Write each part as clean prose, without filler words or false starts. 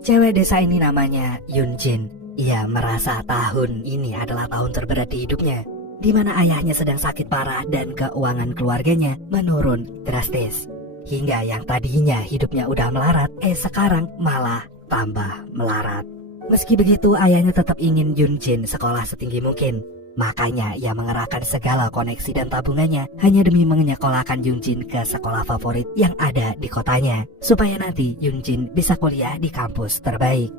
Cewek desa ini namanya Yunjin. Ia merasa tahun ini adalah tahun terberat di hidupnya, di mana ayahnya sedang sakit parah dan keuangan keluarganya menurun drastis. Hingga yang tadinya hidupnya udah melarat, sekarang malah tambah melarat. Meski begitu, ayahnya tetap ingin Yunjin sekolah setinggi mungkin. Makanya ia mengerahkan segala koneksi dan tabungannya hanya demi menyekolahkan Yunjin ke sekolah favorit yang ada di kotanya, supaya nanti Yunjin bisa kuliah di kampus terbaik.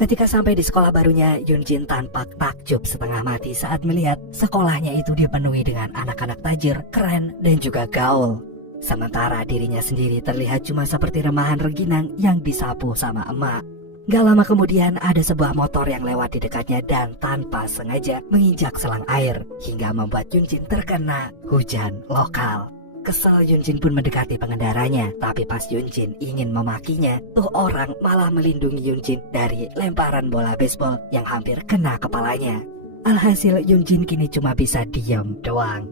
Ketika sampai di sekolah barunya, Yunjin tampak takjub setengah mati saat melihat sekolahnya itu dipenuhi dengan anak-anak tajir, keren, dan juga gaul. Sementara dirinya sendiri terlihat cuma seperti remahan rengginang yang disapu sama emak. Gak lama kemudian ada sebuah motor yang lewat di dekatnya dan tanpa sengaja menginjak selang air hingga membuat Yunjin terkena hujan lokal. Kesal, Yunjin pun mendekati pengendaranya, tapi pas Yunjin ingin memakinya, tuh orang malah melindungi Yunjin dari lemparan bola baseball yang hampir kena kepalanya. Alhasil Yunjin kini cuma bisa diam doang.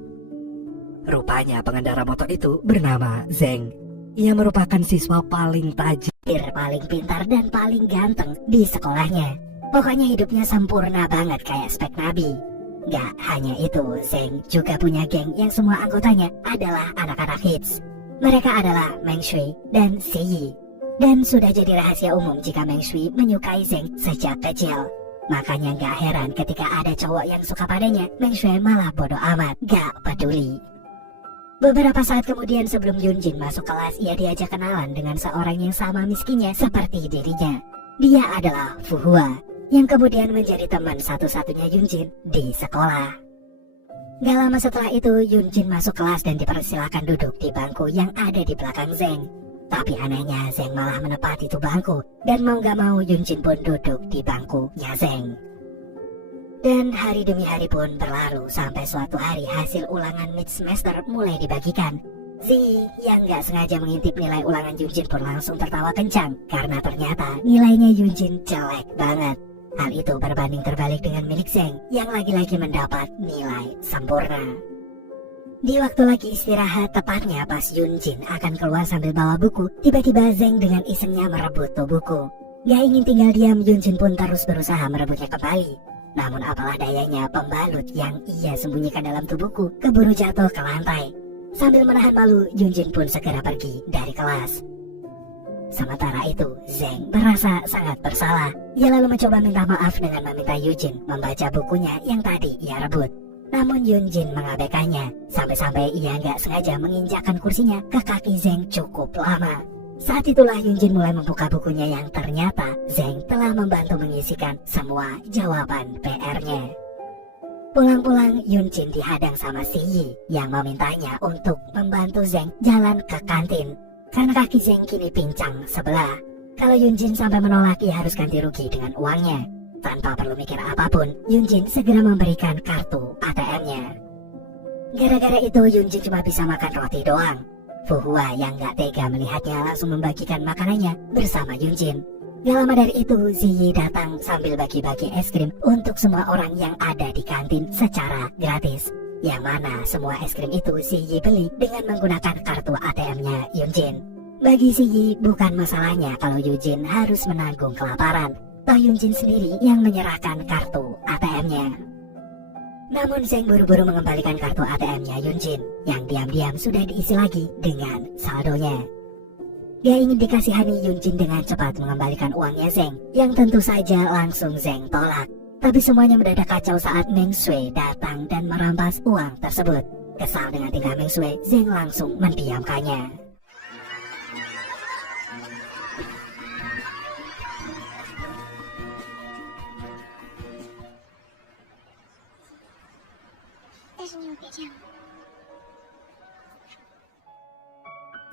Rupanya pengendara motor itu bernama Zeng. Ia merupakan siswa paling tajir, paling pintar, dan paling ganteng di sekolahnya. Pokoknya hidupnya sempurna banget kayak spek nabi. Gak hanya itu, Zeng juga punya geng yang semua anggotanya adalah anak-anak hits. Mereka adalah Meng Shui dan Ziyi. Dan sudah jadi rahasia umum jika Meng Shui menyukai Zeng sejak kecil. Makanya gak heran ketika ada cowok yang suka padanya, Meng Shui malah bodoh amat, gak peduli. Beberapa saat kemudian sebelum Yunjin masuk kelas, ia diajak kenalan dengan seorang yang sama miskinnya seperti dirinya. Dia adalah Fu Hua, yang kemudian menjadi teman satu-satunya Yunjin di sekolah. Gak lama setelah itu, Yunjin masuk kelas dan dipersilakan duduk di bangku yang ada di belakang Zeng. Tapi anehnya, Zeng malah menepati itu bangku, dan mau gak mau Yunjin pun duduk di bangkunya Zeng. Dan hari demi hari pun berlalu sampai suatu hari hasil ulangan mid semester mulai dibagikan. Ziyi yang gak sengaja mengintip nilai ulangan Yunjin pun langsung tertawa kencang karena ternyata nilainya Yunjin jelek banget. Hal itu berbanding terbalik dengan milik Zeng yang lagi-lagi mendapat nilai sempurna. Di waktu lagi istirahat, tepatnya pas Yunjin akan keluar sambil bawa buku, tiba-tiba Zeng dengan isengnya merebut tuh buku. Gak ingin tinggal diam, Yunjin pun terus berusaha merebutnya kembali. Namun apalah dayanya, pembalut yang ia sembunyikan dalam tubuhku keburu jatuh ke lantai. Sambil menahan malu, Yunjin pun segera pergi dari kelas. Sementara itu, Zeng merasa sangat bersalah. Ia lalu mencoba minta maaf dengan meminta Yunjin membaca bukunya yang tadi ia rebut. Namun Yunjin mengabaikannya, sampai-sampai ia nggak sengaja menginjakkan kursinya ke kaki Zeng cukup lama. Saat itulah Yunjin mulai membuka bukunya yang ternyata Zeng telah membantu mengisikan semua jawaban PR-nya. Pulang-pulang, Yunjin dihadang sama Ziyi yang memintanya untuk membantu Zeng jalan ke kantin. Karena kaki Zeng kini pincang sebelah. Kalau Yunjin sampai menolak, ia harus ganti rugi dengan uangnya. Tanpa perlu mikir apapun, Yunjin segera memberikan kartu ATM-nya. Gara-gara itu Yunjin cuma bisa makan roti doang. Fu Hua yang gak tega melihatnya langsung membagikan makanannya bersama Yunjin. Gak lama dari itu, Ziyi datang sambil bagi-bagi es krim untuk semua orang yang ada di kantin secara gratis. Yang mana semua es krim itu Ziyi beli dengan menggunakan kartu ATM-nya Yunjin. Bagi Ziyi bukan masalahnya kalau Yunjin harus menanggung kelaparan. Toh Yunjin sendiri yang menyerahkan kartu ATM-nya. Namun Zeng buru-buru mengembalikan kartu ATM-nya Yunjin yang diam-diam sudah diisi lagi dengan saldonya. Dia ingin dikasihani Yunjin dengan cepat mengembalikan uangnya Zeng, yang tentu saja langsung Zeng tolak. Tapi semuanya mendadak kacau saat Meng Shui datang dan merampas uang tersebut. Kesal dengan tingkah Meng Shui, Zeng langsung mendiamkannya.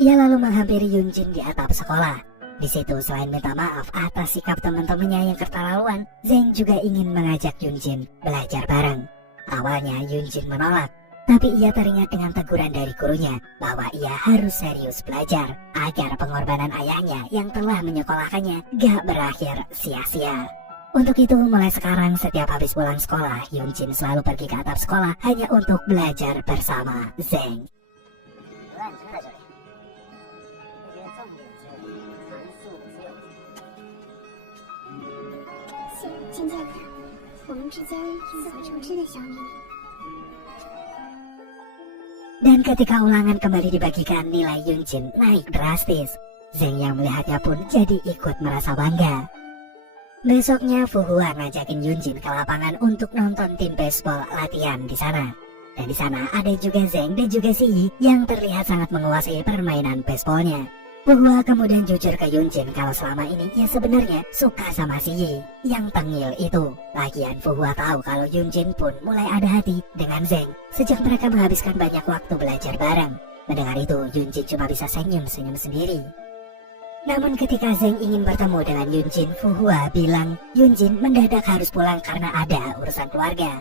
Ia lalu menghampiri Yunjin di atap sekolah. Di situ selain minta maaf atas sikap teman-temannya yang keterlaluan, Zeng juga ingin mengajak Yunjin belajar bareng. Awalnya Yunjin menolak, tapi ia teringat dengan teguran dari gurunya bahwa ia harus serius belajar agar pengorbanan ayahnya yang telah menyekolahkannya gak berakhir sia-sia. Untuk itu mulai sekarang setiap habis pulang sekolah, Yunjin selalu pergi ke atap sekolah hanya untuk belajar bersama Zeng. 现在看，我们之间似乎充斥的小秘密。 Dan ketika ulangan kembali dibagikan, nilai Yunjin naik drastis. Zheng yang melihatnya pun jadi ikut merasa bangga. Besoknya Fuhua ngajakin Yunjin ke lapangan untuk nonton tim baseball latihan di sana. Dan di sana ada juga Zheng dan juga Si Yi yang terlihat sangat menguasai permainan baseballnya. Fuhua kemudian jujur ke Yunjin kalau selama ini ia sebenarnya suka sama Si Yi yang tengil itu. Lagian Fuhua tahu kalau Yunjin pun mulai ada hati dengan Zheng sejak mereka menghabiskan banyak waktu belajar bareng. Mendengar itu, Yunjin cuma bisa senyum-senyum sendiri. Namun ketika Zheng ingin bertemu dengan Yunjin, Fuhua bilang Yunjin mendadak harus pulang karena ada urusan keluarga.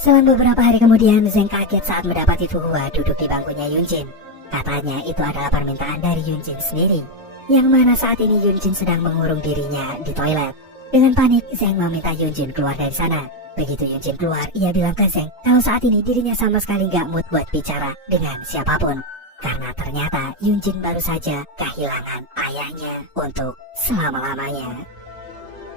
Selang beberapa hari kemudian, Zheng kaget saat mendapati Fuhua duduk di bangkunya Yunjin. Katanya itu adalah permintaan dari Yunjin sendiri, yang mana saat ini Yunjin sedang mengurung dirinya di toilet. Dengan panik, Zheng meminta Yunjin keluar dari sana. Begitu Yunjin keluar, ia bilang ke Zheng kalau saat ini dirinya sama sekali gak mood buat bicara dengan siapapun. Karena ternyata Yunjin baru saja kehilangan ayahnya untuk selama-lamanya.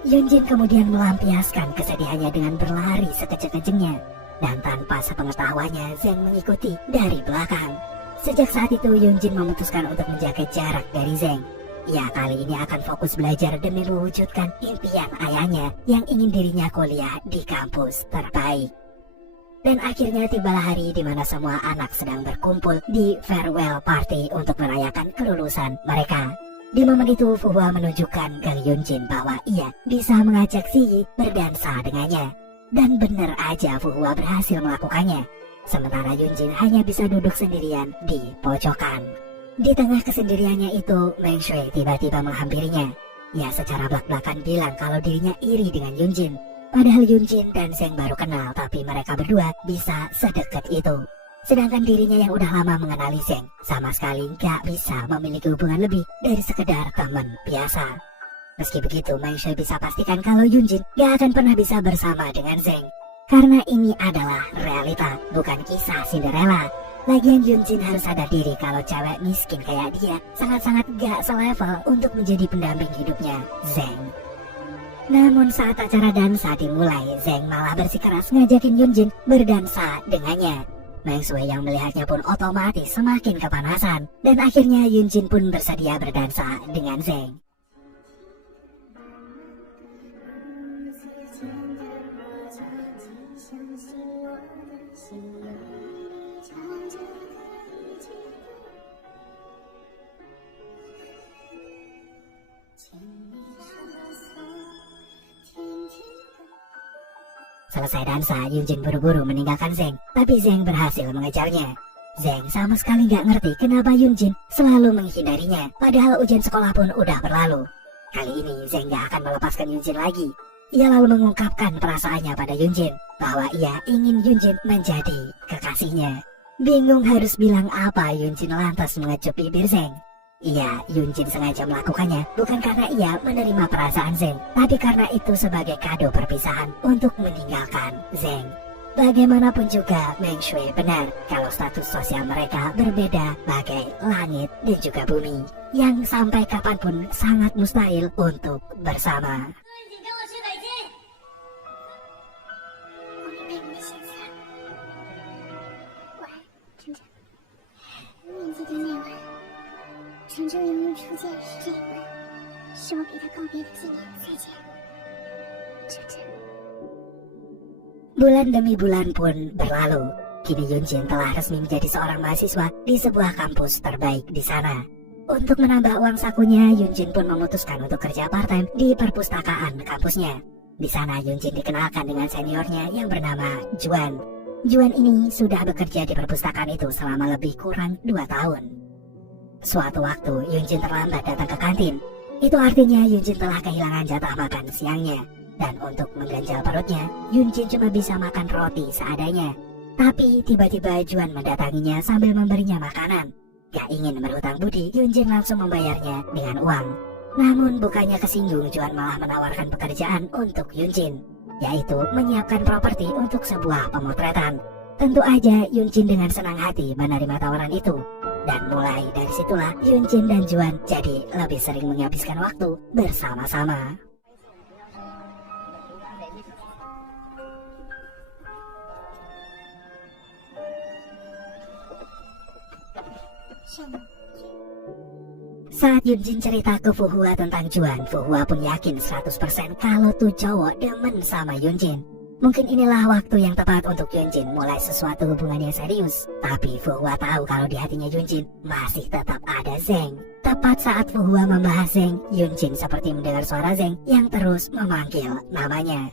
Yunjin kemudian melampiaskan kesedihannya dengan berlari sekejeng-kejengnya. Dan tanpa sepengetahuannya, Zheng mengikuti dari belakang. Sejak saat itu Yunjin memutuskan untuk menjaga jarak dari Zheng. Ia kali ini akan fokus belajar demi mewujudkan impian ayahnya yang ingin dirinya kuliah di kampus terbaik. Dan akhirnya tibalah hari di mana semua anak sedang berkumpul di farewell party untuk merayakan kelulusan mereka. Di momen itu Fuhua menunjukkan ke Yunjin bahwa ia bisa mengajak Si Yi berdansa dengannya. Dan benar aja Fuhua berhasil melakukannya. Sementara Yunjin hanya bisa duduk sendirian di pojokan. Di tengah kesendiriannya itu, Meng Shui tiba-tiba menghampirinya. Ia secara belak-belakan bilang kalau dirinya iri dengan Yunjin. Padahal Yunjin dan Zheng baru kenal, tapi mereka berdua bisa sedekat itu. Sedangkan dirinya yang udah lama mengenali Zheng, sama sekali gak bisa memiliki hubungan lebih dari sekedar teman biasa. Meski begitu, Meng Shui bisa pastikan kalau Yunjin gak akan pernah bisa bersama dengan Zheng. Karena ini adalah realita, bukan kisah Cinderella. Lagian Yunjin harus sadar diri kalau cewek miskin kayak dia sangat-sangat gak selevel untuk menjadi pendamping hidupnya Zheng. Namun saat acara dansa dimulai, Zheng malah bersikeras ngajakin Yunjin berdansa dengannya. Meng Shui yang melihatnya pun otomatis semakin kepanasan. Dan akhirnya Yunjin pun bersedia berdansa dengan Zheng. Selesai dansa, Yunjin buru-buru meninggalkan Zheng, tapi Zheng berhasil mengejarnya. Zheng sama sekali gak ngerti kenapa Yunjin selalu menghindarinya, padahal ujian sekolah pun udah berlalu. Kali ini Zheng gak akan melepaskan Yunjin lagi. Ia lalu mengungkapkan perasaannya pada Yunjin, bahwa ia ingin Yunjin menjadi kekasihnya. Bingung harus bilang apa, Yunjin lantas mengecup bibir Zheng. Iya, Yunjin sengaja melakukannya bukan karena ia menerima perasaan Zheng, tapi karena itu sebagai kado perpisahan untuk meninggalkan Zheng. Bagaimanapun juga, Meng Shui benar kalau status sosial mereka berbeda bagai langit dan juga bumi, yang sampai kapanpun sangat mustahil untuk bersama.成州游泳初见是这一晚，是我给他告别的纪念。再见，哲哲。 Bulan demi bulan pun berlalu. Kini Yunjin telah resmi menjadi seorang mahasiswa di sebuah kampus terbaik di sana. Untuk menambah uang sakunya, Yunjin pun memutuskan untuk kerja part-time di perpustakaan kampusnya. Di sana Yunjin dikenalkan dengan seniornya yang bernama Juan. Juan ini sudah bekerja di perpustakaan itu selama lebih kurang 2 tahun. Suatu waktu, Yunjin terlambat datang ke kantin. Itu artinya Yunjin telah kehilangan jatah makan siangnya. Dan untuk mengganjal perutnya, Yunjin cuma bisa makan roti seadanya. Tapi tiba-tiba Juan mendatanginya sambil memberinya makanan. Gak ingin berhutang budi, Yunjin langsung membayarnya dengan uang. Namun bukannya kesinggung, Juan malah menawarkan pekerjaan untuk Yunjin, yaitu menyiapkan properti untuk sebuah pemotretan. Tentu aja Yunjin dengan senang hati menerima tawaran itu. Dan mulai dari situlah Yunjin dan Juan jadi lebih sering menghabiskan waktu bersama-sama. 善良。 Saat Yunjin cerita ke Fuhua tentang Juan, Fuhua pun yakin 100% kalau tuh cowok demen sama Yunjin. Mungkin inilah waktu yang tepat untuk Yunjin mulai sesuatu hubungan yang serius. Tapi Fuhua tahu kalau di hatinya Yunjin masih tetap ada Zeng. Tepat saat Fuhua membahas Zeng, Yunjin seperti mendengar suara Zeng yang terus memanggil namanya.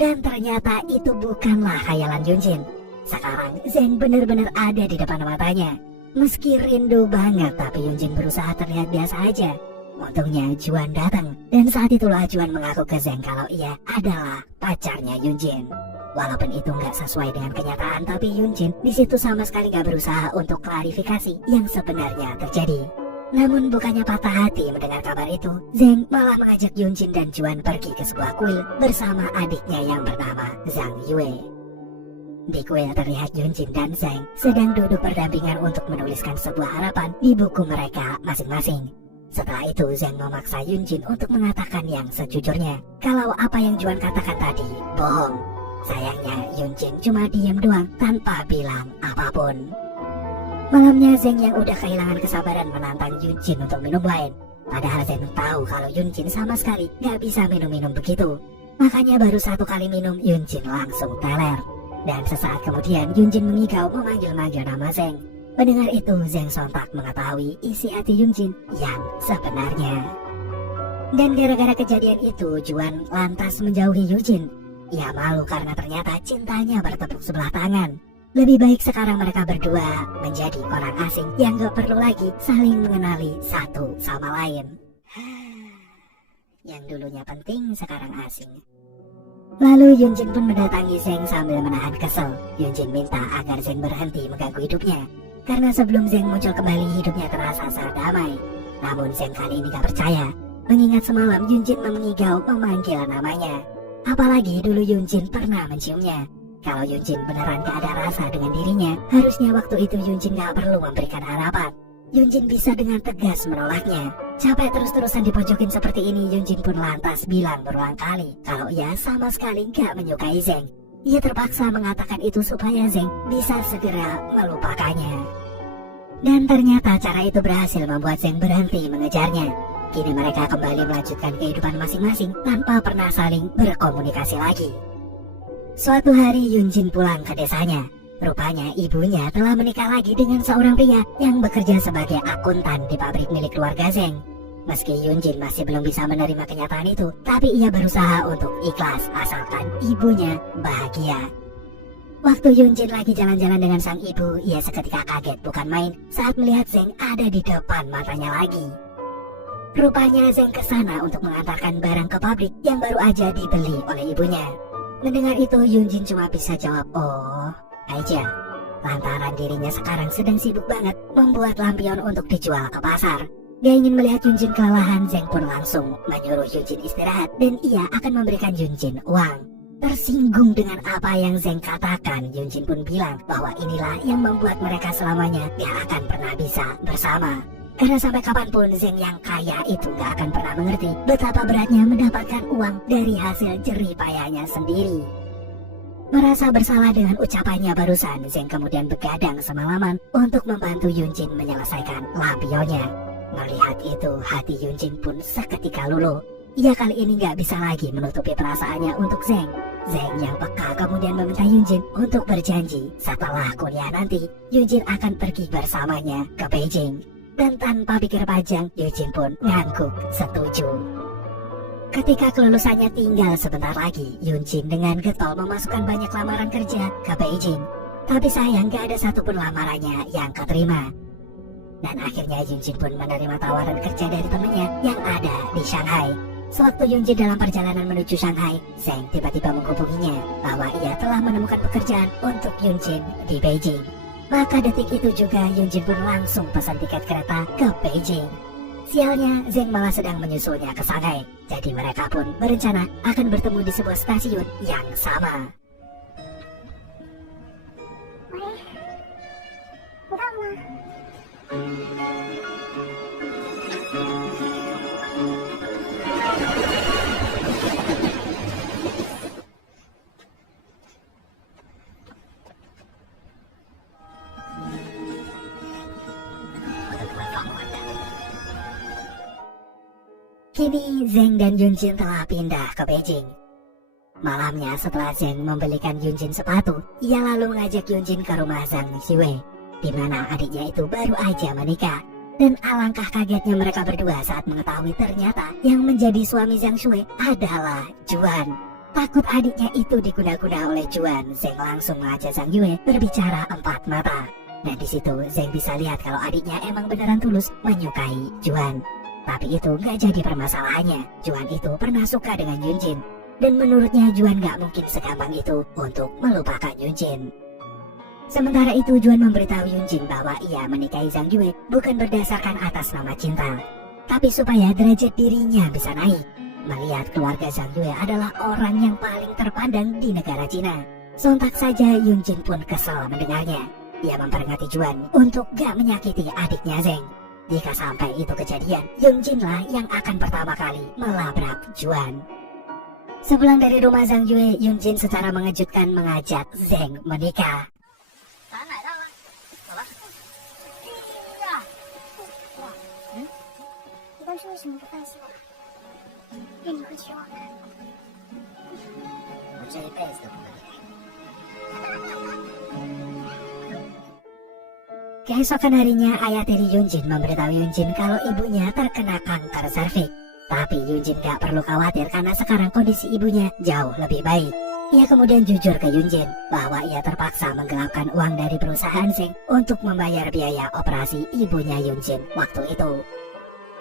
Dan ternyata itu bukanlah khayalan Yunjin. Sekarang Zeng benar-benar ada di depan matanya. Meski rindu banget, tapi Yunjin berusaha terlihat biasa aja. Untungnya Juan datang, dan saat itulah Juan mengaku ke Zeng kalau ia adalah pacarnya Yunjin. Walaupun itu nggak sesuai dengan kenyataan, tapi Yunjin di situ sama sekali nggak berusaha untuk klarifikasi yang sebenarnya terjadi. Namun bukannya patah hati mendengar kabar itu, Zeng malah mengajak Yunjin dan Juan pergi ke sebuah kuil bersama adiknya yang bernama Zhang Yue. Di kuil terlihat Yunjin dan Zeng sedang duduk berdampingan untuk menuliskan sebuah harapan di buku mereka masing-masing. Setelah itu Zeng memaksa Yunjin untuk mengatakan yang sejujurnya, kalau apa yang Juan katakan tadi bohong. Sayangnya Yunjin cuma diam doang tanpa bilang apapun. Malamnya Zeng yang udah kehilangan kesabaran menantang Yunjin untuk minum wine. Padahal Zeng tahu kalau Yunjin sama sekali gak bisa minum-minum begitu. Makanya baru satu kali minum Yunjin langsung teler. Dan sesaat kemudian Yunjin mengigau memanggil-manggil nama Zeng. Mendengar itu Zeng sontak mengetahui isi hati Yunjin yang sebenarnya. Dan gara-gara kejadian itu Juan lantas menjauhi Yunjin. Ia malu karena ternyata cintanya bertepuk sebelah tangan. Lebih baik sekarang mereka berdua menjadi orang asing yang gak perlu lagi saling mengenali satu sama lain. Yang dulunya penting sekarang asing. Lalu Yunjin pun mendatangi Zeng sambil menahan kesel. Yunjin minta agar Zeng berhenti mengganggu hidupnya, karena sebelum Zeng muncul kembali hidupnya terasa sangat damai. Namun Zeng kali ini gak percaya, mengingat semalam Yunjin mengigau memanggil namanya. Apalagi dulu Yunjin pernah menciumnya. Kalau Yunjin beneran gak ada rasa dengan dirinya, harusnya waktu itu Yunjin gak perlu memberikan harapan. Yunjin bisa dengan tegas menolaknya. Capek terus-terusan dipojokin seperti ini, Yunjin pun lantas bilang berulang kali kalau ia sama sekali gak menyukai Zeng. Ia terpaksa mengatakan itu supaya Zeng bisa segera melupakannya. Dan ternyata cara itu berhasil membuat Zeng berhenti mengejarnya. Kini mereka kembali melanjutkan kehidupan masing-masing tanpa pernah saling berkomunikasi lagi. Suatu hari Yunjin pulang ke desanya. Rupanya ibunya telah menikah lagi dengan seorang pria yang bekerja sebagai akuntan di pabrik milik keluarga Zeng. Meski Yunjin masih belum bisa menerima kenyataan itu, tapi ia berusaha untuk ikhlas asalkan ibunya bahagia. Waktu Yunjin lagi jalan-jalan dengan sang ibu, ia seketika kaget bukan main saat melihat Zeng ada di depan matanya lagi. Rupanya Zeng kesana untuk mengantarkan barang ke pabrik yang baru aja dibeli oleh ibunya. Mendengar itu Yunjin cuma bisa jawab oh aja, lantaran dirinya sekarang sedang sibuk banget membuat lampion untuk dijual ke pasar. Dia ingin melihat Yunjin kelelahan, Zeng pun langsung menyuruh Yunjin istirahat dan ia akan memberikan Yunjin uang. Tersinggung dengan apa yang Zeng katakan, Yunjin pun bilang bahwa inilah yang membuat mereka selamanya gak akan pernah bisa bersama. Karena sampai kapanpun Zeng yang kaya itu gak akan pernah mengerti betapa beratnya mendapatkan uang dari hasil jerih payahnya sendiri. Merasa bersalah dengan ucapannya barusan, Zeng kemudian begadang semalaman untuk membantu Yunjin menyelesaikan lampionnya. Melihat itu, hati Yunjin pun seketika luluh. Ia kali ini gak bisa lagi menutupi perasaannya untuk Zeng. Zeng yang peka kemudian meminta Yunjin untuk berjanji setelah kuliah nanti, Yunjin akan pergi bersamanya ke Beijing. Dan tanpa pikir panjang, Yunjin pun ngangguk setuju. Ketika kelulusannya tinggal sebentar lagi, Yunjin dengan getol memasukkan banyak lamaran kerja ke Beijing. Tapi sayang gak ada satupun lamarannya yang keterima. Dan akhirnya Yunjin pun menerima tawaran kerja dari temannya yang ada di Shanghai. Sewaktu Yunjin dalam perjalanan menuju Shanghai, Zeng tiba-tiba menghubunginya bahwa ia telah menemukan pekerjaan untuk Yunjin di Beijing. Maka detik itu juga Yunjin pun langsung pesan tiket kereta ke Beijing. Sialnya, Zeng malah sedang menyusulnya ke Shanghai. Jadi mereka pun berencana akan bertemu di sebuah stasiun yang sama. 喂，不到吗？ Kini Zheng dan Yunjin telah pindah ke Beijing. Malamnya setelah Zheng membelikan Yunjin sepatu, ia lalu mengajak Yunjin ke rumah Zhang Xue, di mana adiknya itu baru aja menikah. Dan alangkah kagetnya mereka berdua saat mengetahui ternyata yang menjadi suami Zhang Xue adalah Juan. Takut adiknya itu diguna-guna oleh Juan, Zheng langsung mengajak Zhang Yue berbicara empat mata. Dan di situ Zheng bisa lihat kalau adiknya emang beneran tulus menyukai Juan. Tapi itu gak jadi permasalahannya. Juan itu pernah suka dengan Yunjin, dan menurutnya Juan gak mungkin segampang itu untuk melupakan Yunjin. Sementara itu Juan memberitahu Yunjin bahwa ia menikahi Zhang Yue bukan berdasarkan atas nama cinta, tapi supaya derajat dirinya bisa naik. Melihat keluarga Zhang Yue adalah orang yang paling terpandang di negara Cina. Sontak saja Yunjin pun kesal mendengarnya. Ia memperingati Juan untuk gak menyakiti adiknya Zheng. Jika sampai itu kejadian, Yunjin lah yang akan pertama kali melabrak Juan. Sepulang dari rumah Zhang Yue, Yunjin secara mengejutkan mengajak Zheng menikah. 你当时为什么不放心我？愿你会娶我吗？我这一辈子都不会离开你。 Keesokan harinya, ayah tiri Yunjin memberitahu Yunjin kalau ibunya terkena kanker serviks. Tapi Yunjin gak perlu khawatir karena sekarang kondisi ibunya jauh lebih baik. Ia kemudian jujur ke Yunjin bahwa ia terpaksa menggelapkan uang dari perusahaan Zheng untuk membayar biaya operasi ibunya Yunjin waktu itu.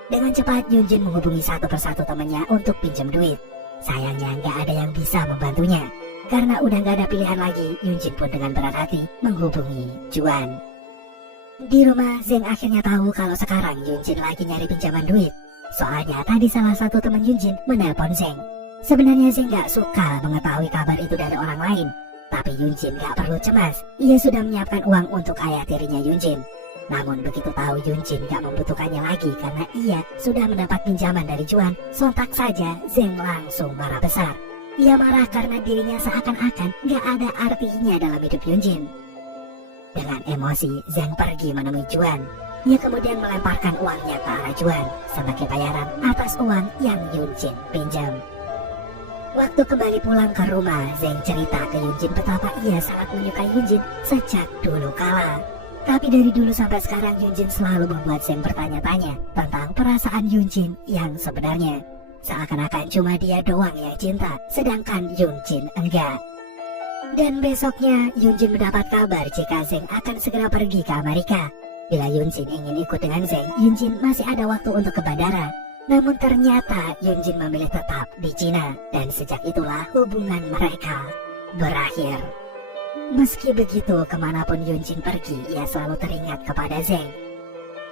Dengan cepat Yunjin menghubungi satu persatu temannya untuk pinjam duit. Sayangnya gak ada yang bisa membantunya. Karena udah gak ada pilihan lagi, Yunjin pun dengan berat hati menghubungi Juan. Di rumah, Zheng akhirnya tahu kalau sekarang Yunjin lagi nyari pinjaman duit. Soalnya tadi salah satu teman Yunjin menelpon Zheng. Sebenarnya Zheng gak suka mengetahui kabar itu dari orang lain. Tapi Yunjin gak perlu cemas. Ia sudah menyiapkan uang untuk ayah tirinya Yunjin. Namun begitu tahu Yunjin gak membutuhkannya lagi karena ia sudah mendapat pinjaman dari Juan, sontak saja Zheng langsung marah besar. Ia marah karena dirinya seakan-akan gak ada artinya dalam hidup Yunjin. Dengan emosi, Zheng pergi menemui Juan. Ia kemudian melemparkan uangnya ke arah Juan sebagai bayaran atas uang yang Yunjin pinjam. Waktu kembali pulang ke rumah, Zheng cerita ke Yunjin betapa ia sangat menyukai Yunjin sejak dulu kala. Tapi dari dulu sampai sekarang Yunjin selalu membuat Zheng bertanya-tanya tentang perasaan Yunjin yang sebenarnya. Seakan-akan cuma dia doang yang cinta, sedangkan Yunjin enggak. Dan besoknya Yunjin mendapat kabar jika Zheng akan segera pergi ke Amerika. Bila Yunjin ingin ikut dengan Zheng, Yunjin masih ada waktu untuk ke bandara. Namun ternyata Yunjin memilih tetap di Cina, dan sejak itulah hubungan mereka berakhir. Meski begitu, kemanapun Yunjin pergi, ia selalu teringat kepada Zheng.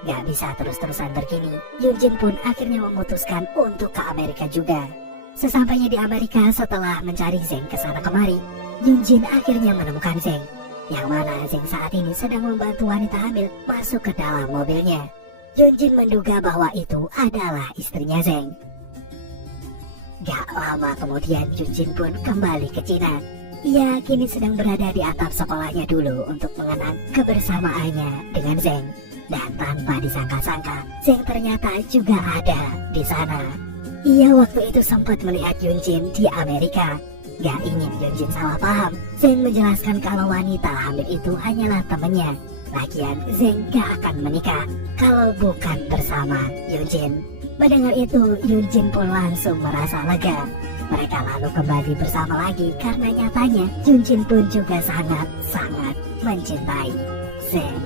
Gak bisa terus-terusan begini, Yunjin pun akhirnya memutuskan untuk ke Amerika juga. Sesampainya di Amerika setelah mencari Zheng kesana kemari, Yunjin akhirnya menemukan Zheng, yang mana Zheng saat ini sedang membantu wanita hamil masuk ke dalam mobilnya. Yunjin menduga bahwa itu adalah istrinya Zheng. Gak lama kemudian Yunjin pun kembali ke Cina. Ia kini sedang berada di atap sekolahnya dulu untuk mengenang kebersamaannya dengan Zheng. Dan tanpa disangka-sangka, Zheng ternyata juga ada di sana. Ia waktu itu sempat melihat Yunjin di Amerika. Gak ingin Yunjin salah paham, Zheng menjelaskan kalau wanita hamil itu hanyalah temannya. Lagian Zheng gak akan menikah kalau bukan bersama Yunjin. Mendengar itu, Yunjin pun langsung merasa lega. Mereka lalu kembali bersama lagi karena nyatanya Yunjin pun juga sangat-sangat mencintai Zheng.